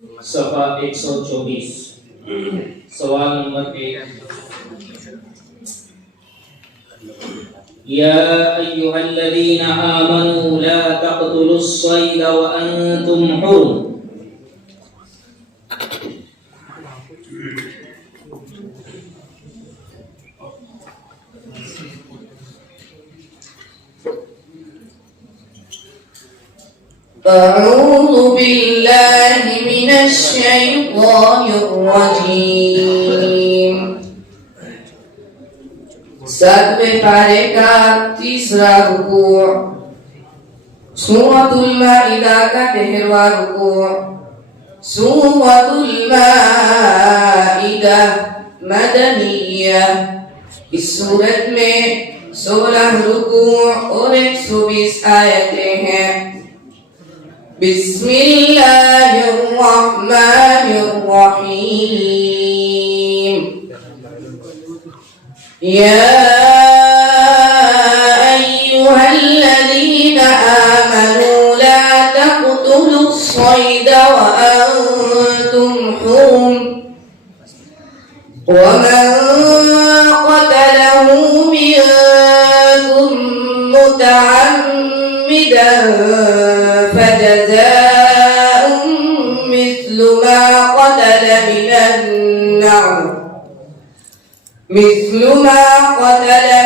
सफा 124 सवाल नंबर 1 या अय्युहल्लज़ीना आमनू ला तक़्तुलुस-सय्द व अंतुम हुरुम। أعوذ بالله من الشيطان الرجيم। सातवें पारे का तीसरा रुकू सूरतुल माइदा का 13वां रुकू। सूरतुल माइदा मदनिया। इस सूरत में 16 रुकू और 120 आयतें हैं। बिस्मिल्लाहिर्रहमानिर्रहीम। या अय्युहल्लज़ीना आमनू ला तक़्तुलुस-सय्द व अंतुम हुरुम वमन क़तलहु मिनकुम मुतअम्मिदन فجزاء مثل ما قتل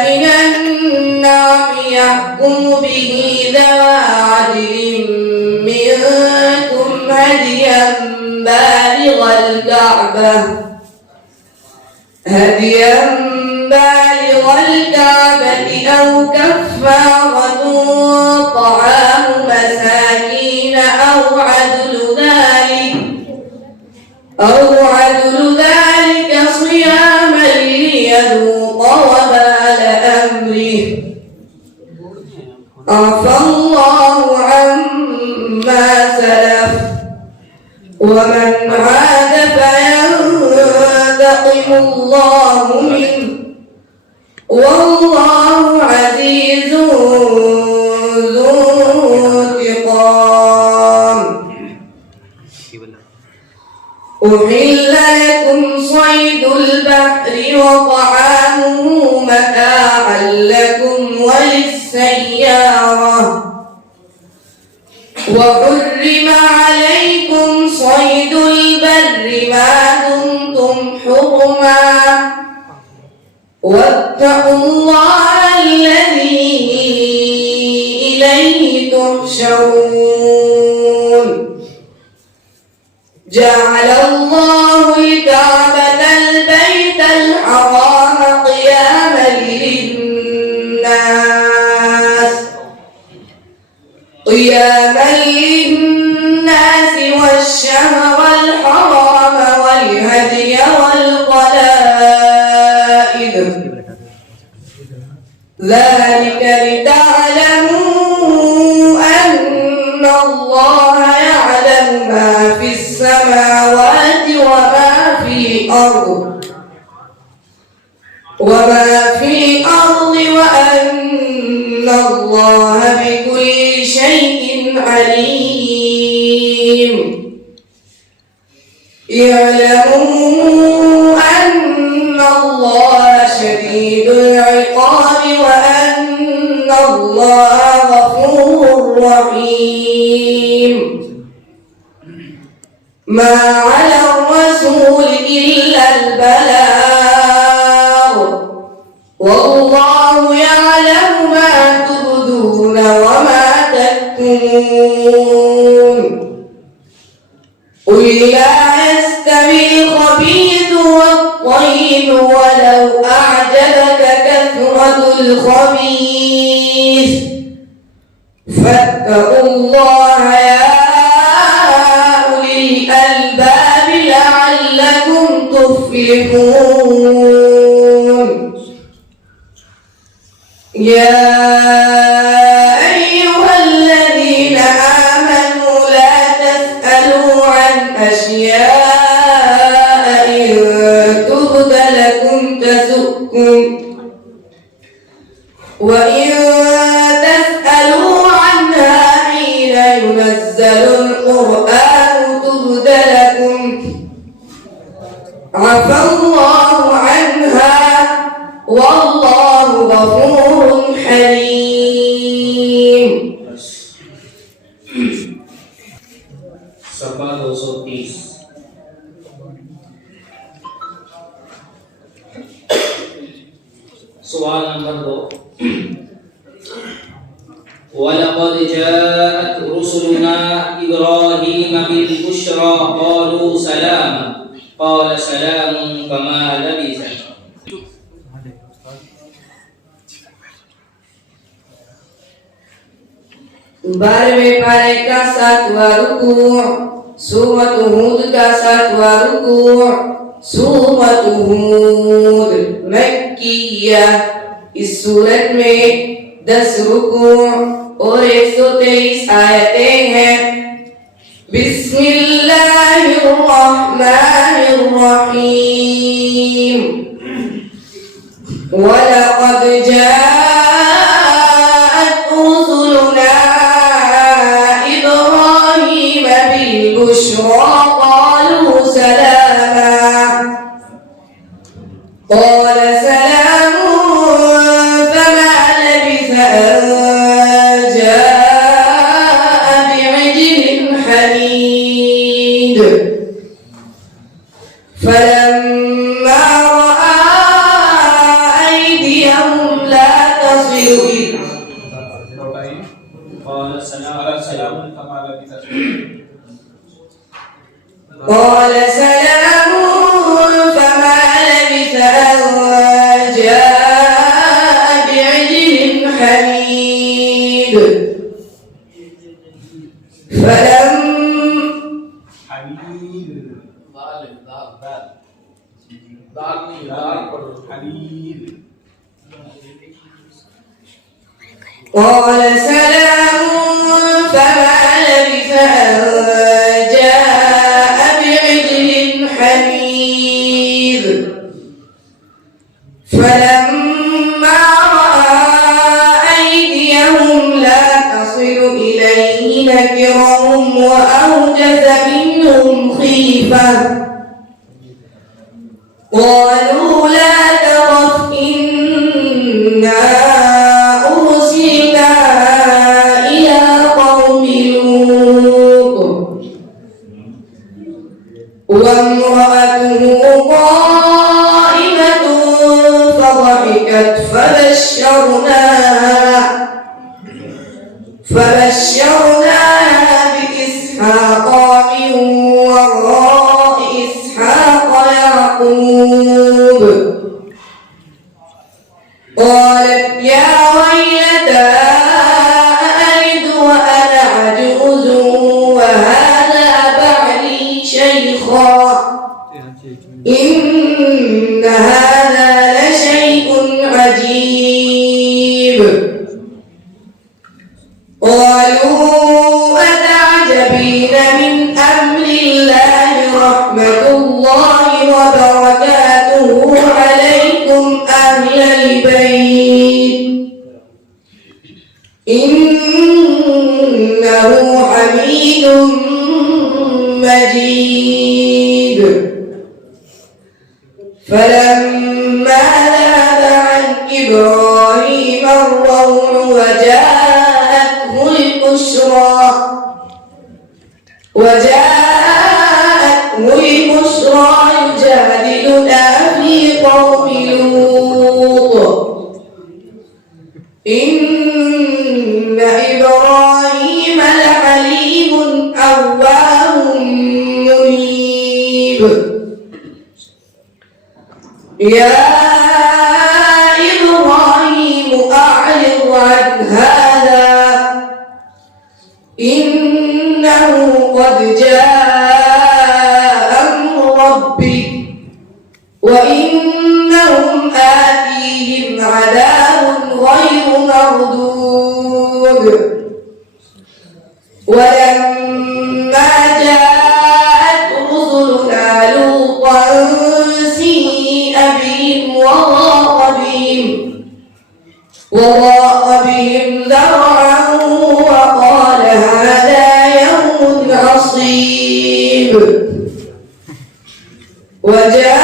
من النعم يحكم به ذوى عدل منكم هديا بالغ الكعبة أو كفارة طعام مساكين أو عدل ذلك صياما ليذوق وبال أمره عفى الله عما سلف ومن عاد فينتقم الله منه والله عزيز ذو انتقام। أحل لكم صيد البحر وطعامه متاعا لكم وللسيارة وحرم عليكم صيد البر ما دمتم حرما واتقوا الله الذي إليه تحشرون। جعل الله الكعبة البيت الحرام قياما للناس والشهر الحرام والهدي والقلائد ذلك لتعلموا أن الله يعلم ما في السماوات وما في الأرض وأن الله بكل شيء عليم। اعلموا أن الله شديد العقاب وأن الله غفور رحيم। ما على الرسول إلا البلاغ والله يعلم ما تبدون وما تكتمون। قل لا يستوي الخبيث والطيب ولو أعجبك كثرة الخبيث فاتقوا الله يا أولي الألباب لعلكم تفلحون۔ يا أيها الذين آمنوا لا تسألوا عن أشياء إن تبد لكم تسؤكم وإن تسألوا عنها حين ينزل القرآن تبد لكم عفى الله عنها والله غفور حليم. सफा 230. सवाल नंबर 2. वलक़द जाअत रुसुलुना इब्राहीम बिल-बुश्रा क़ालू सलामा क़ाल सलामुन फमा लबिसा. बारहवें पारे का 7वां रुकू, सूरत हूद का 7वां रुकू. सूरत हूद मक्किया. इस सूरत में 10 रुकू और 123 आयतें हैं. बिस्मिल्लाहिर्रहमानिर्रहीम. वलक़द जाअत रुसुलुना इब्राहीम बिल-बुश्रा क़ालू सलामा क़ाल सलामुन फमा लबिसा अन जाअ बि'ijlin हनीद. فلما رأى أيديهم لا تصل إليه قال سلام فما لبث. قال سلام فما لبث أن جاء بعجل حنيد. قال سلام فما لبث أن جاء بعجل حنيذ. فلما رأى أيديهم لا تصل إليه نكرهم وأوجس منهم خيفة. قالوا لا تخف إنا أرسلنا إلى قوم لوط وامرأته قائمة فضحكت فبشرناها بإسحاق من وراء إسحاق يعقوب. قالت يا ويلتى أألد وأنا عجوز وهذا بعلي شيخا إن هذا لشيء عجيب. قالوا أتعجبين من أمر الله رحمة الله وبركاته عليكم أهل البيت إنه حميد مجيد. فلما ذهب عن إبراهيم الروع وجاءته البشرى يجادلنا في قوم لوط إن إبراهيم لحليم أواه منيب. يا إبراهيم أعرض عن هذا إنه قد جاء أمر ربك وإنهم آتيهم عذاب غير مردود. ولما جاءت رسلنا لوطا سيء بهم وجاءه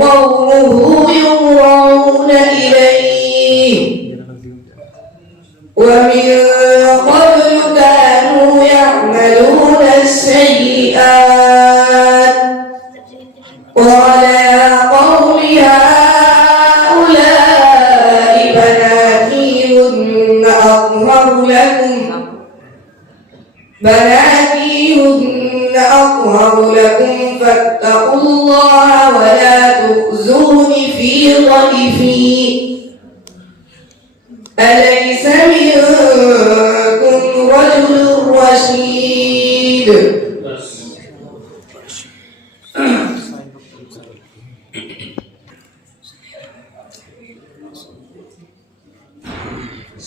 قومه يهرعون إليه ومن قبل كانوا يعملون السيئات قال يا قوم هؤلاء بناتي هن أطهر لكم فاتقوا الله ولا تخزون في ضيفي أليس منكم رجل رشيد.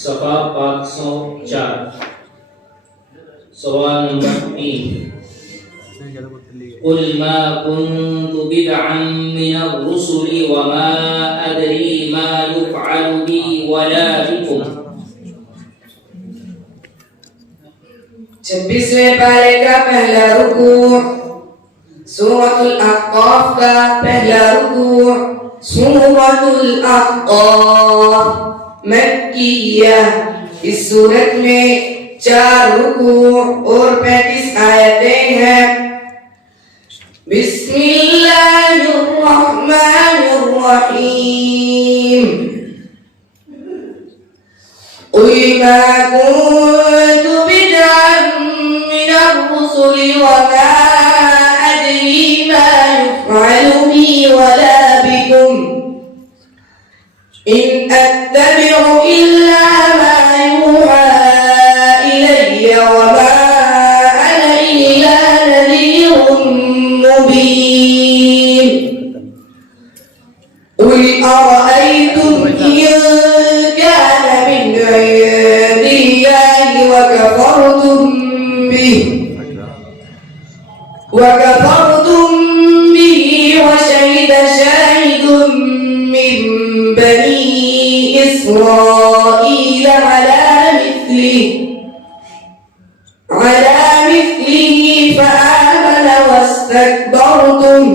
सफा 504 सवाल नंबर 3 قل ما كنت بدعا من الرسل وما أدري ما يفعل بي ولا بكم. 26वें पारे का पहला रुकू सूरतुल अहकाफ का पहला रुकू सूरतुल अहकाफ मक्किया। इस सूरत में 4 रुकू और 35 आयतें हैं। बिस्मिल्लाहिर्रहमानिर्रहीम। قل ما كنت بدعا من الرسل وما أدري ما يفعل بي ولا بكم إن أتبع إلا ما يوحى إلي وما أنا إلا نذير مبين. قل أرأيتم إن كان من عند الله وكفرتم به وشهد شاهد من بني إسرائيل على مثله فآمن واستكبرتم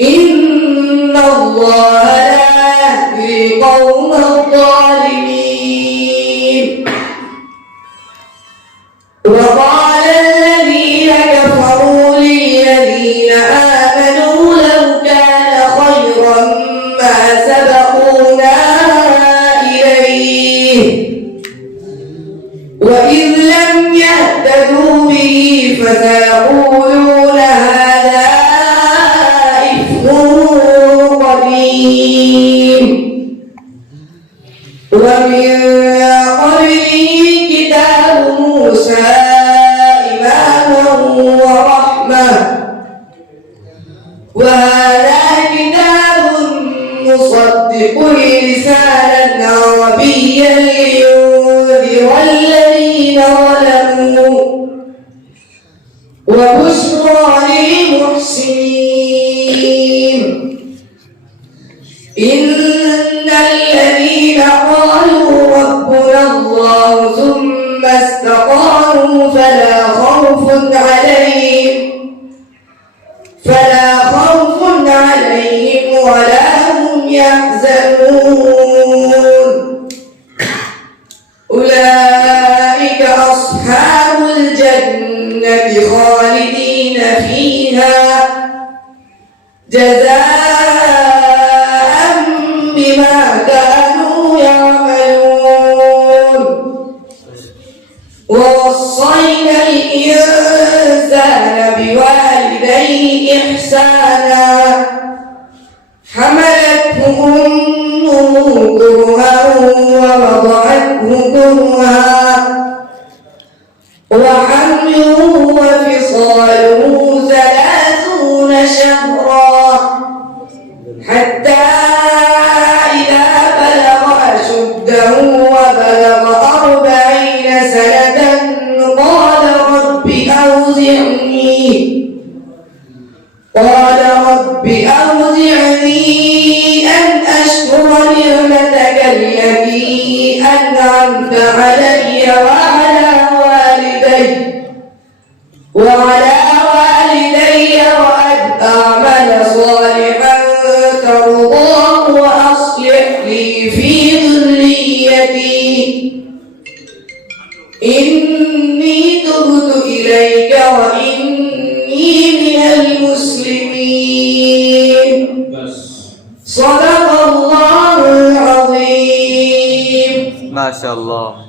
إن الله لا يهدي القوم الظالمين. وقال الذين كفروا للذين آمنوا لو كان خيرا ما سبقونا إليه وإذ لم يهتدوا به فسيقولون هذا إفك قديم. ومن قبله كتاب موسى إماما ورحمة وهذا كتاب مصدق لسانا عربيا لينذر الذين ظلموا وبشرى للمحسنين. إن الذين قالوا ربنا الله ثم استقاموا فلا خوف عليهم ولا هم يحزنون. أولئك أصحاب الجنة خالدين فيها جزاء بما كانوا يعملون. ووصينا الإنسان بوالديه إحسانا حملته أمه كرها ووضعته كرها وحمله وفصاله 30 شهرا حتى إذا بلغ أشده وبلغ 40 سنة قال رب أوزعني أن أشكر نعمتك التي أنعمت علي وعلى والدي إليك وإني من المسلمين. صدق الله العظيم. ما شاء الله.